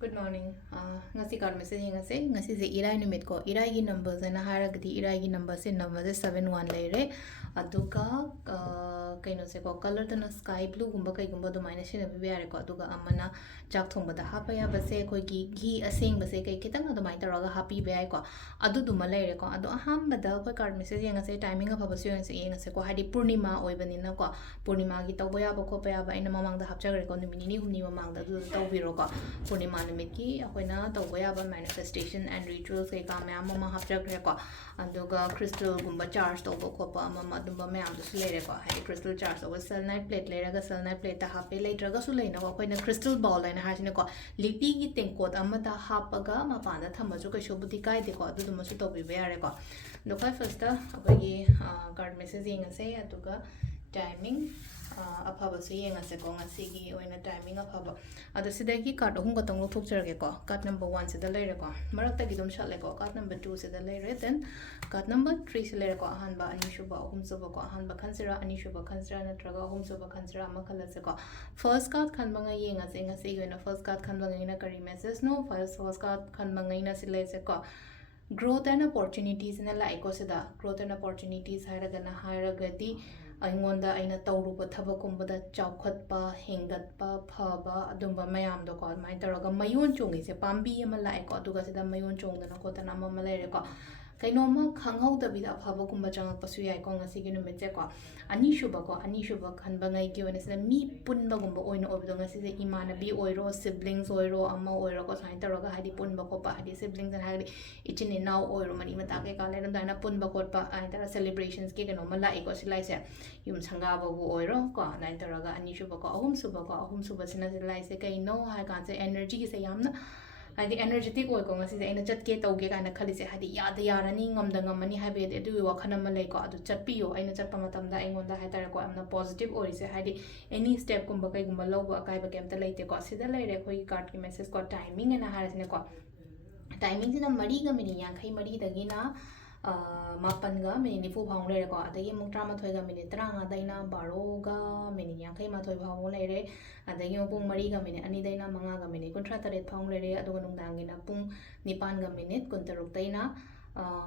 Good morning. Ngasi card message ngasi se irai numit ko irai gi numbers na haragdi irai gi number se 71 leire aduga kaino se ko color na sky blue gumba kai gumba do minus ne bi yare ko aduga amana chak thong bada hapa ya base ko gi aseng base kai kitang do mai taraga happy be ai ko adu duma leire ko adu aham bada ko card message ngase timing of abase ngase ko hadi purnima oibani na ko purnima gi tawba ya ba ko pa ya ba ina mamang da hapchagre ko numini ni humni mamang da du tawbiro ko purnima numiki akoina tawba ya ba manifestation and rituals kai ka mya mama hapchagre ko aduga crystal gumba charge tawba ko pa mama dumba myam du leire ko hadi crystal charge over selenite plate leire ga selenite plate ta hape later ga su leina ko akoina crystal ball leina hasine ko liti gi tenkot amata hapaga mapanda thamasu kai shobudi kai de ko adu duma su tawbi be yare ko do kai first ta akoigi card message yengase aduga timing afaba su yengase ko ngasigi oina timing afaba adu sidagi card ahum ga tong lothok jarage ko card number 1 sida leire ko marakta gi dum shale ko card number 2 sida leire then card number 3 sida leire ko ahanba ani shuba ahum suba ko ahanba khansira ani shuba khansira natraga ahum suba khansira ama khalase ko first card khanba nga yengase ngasigi oina first card khanba nga ina kari message no first card khanba nga ina silese ko growth and opportunities in a like osida growth and opportunities hairagana hairagati aingonda aina tawruba thabakumbada chawkhatpa hengatpa phaba adumba mayam do ko mai taraga mayon chongi se pambi ama like ko aduga sida mayon chongdana ko tana ama malere ko kainoma khanghau da bida phaba kumba chang pasu yai ko ngasi gi nume che ko ani shuba khanba ngai gi one sida mi punba gumba oina obdo ngasi se imana bi oiro siblings oiro amma oiro ko sain taraga hadi punba ko pa hadi siblings and hadi ichine now oiro mani mata ke ka le dana punba ko pa ai tara celebrations ke no mala iko silai se yum sanga ba bu oiro ko nai taraga ani shuba ko ahum suba sina silai se kai no ha kan se energy se yamna hadi energetic oi ko ngasi aina chatke tawge kana khalise hadi yada yarani ngamda ngamani habe adu wakhana ma lei ko adu chatpiyo aina chatpa matamda aingonda haitara ko amna positive oi se hadi any step kumba kai gumba logo akai ba kemta leite ko sida leire khoi card ki message ko timing ena harasne ko timing sina mari ga mini yankhai mari dagina mapanga mini nifu phang leire ko adagi muk 13 ga mini 35 daina 12 ga mini yankhai ma thoi phang leire adagi pung mari ga mini ani daina 5 ga mini 38 phang leire aduga nungdangina pung 9 ga mini 36 daina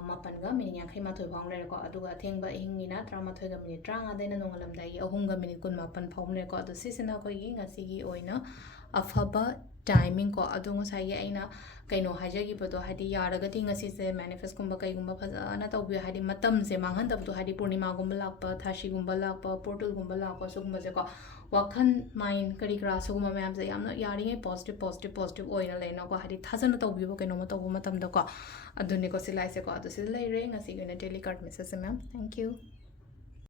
mapan ga mini yankhai ma thoi phang leire ko aduga thengba hingina 13 ga mini 35 daina nongalamdai 3 ga mini 18 phang leire ko adu sisina ko gi ngasi gi oina afaba timing ko adu ngasai aina kaino hajagi bado hadi yaragati ngasi se manifest kumba kai gumba phajana tawbi hadi matam se manghan tabdu hadi purnima gumba lakpa thashi gumba lakpa portal gumba lakpa sugumba se ko wakhan mind kari kra suguma mayam se yamna yari ngai positive oina leina ko hadi thajana tawbi bo kaino ma tawbu matam da ko aduni ko silai se ko adu silai re ngasi gina daily card message ma'am thank you